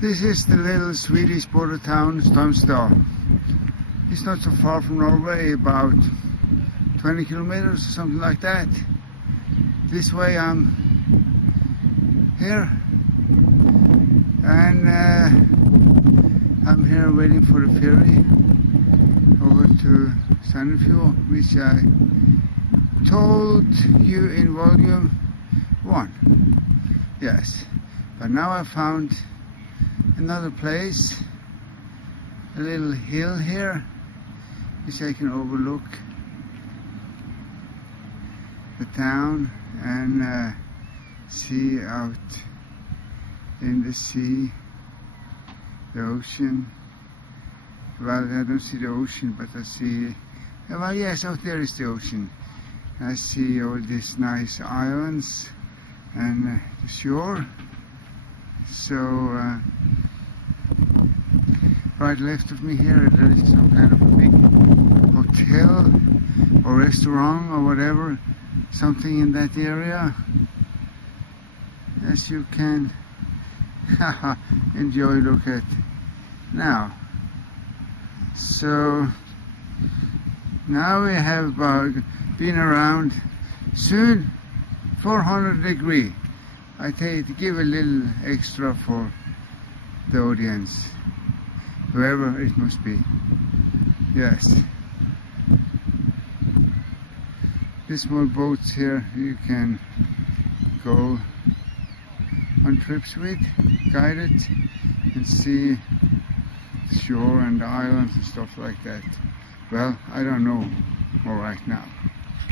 This is the little Swedish border town Stromstad. It's not so far from Norway, about 20 kilometers or something like that. This way I'm here, and I'm here waiting for the ferry over to Sandefjord, which I told you in volume 1. Yes, but now I found another place, a little hill here, which I can overlook the town and see out in the sea, the ocean. Well, I don't see the ocean, but I see, well, yes, out there is the ocean. I see all these nice islands and the shore. So right left of me here there is some kind of a big hotel or restaurant or whatever, something in that area, as you can enjoy look at now. So now we have been around soon 400 degrees. I tell you to give a little extra for the audience, whoever it must be. Yes. These small boats here you can go on trips with, guided, and see the shore and the islands and stuff like that. Well, I don't know more right now.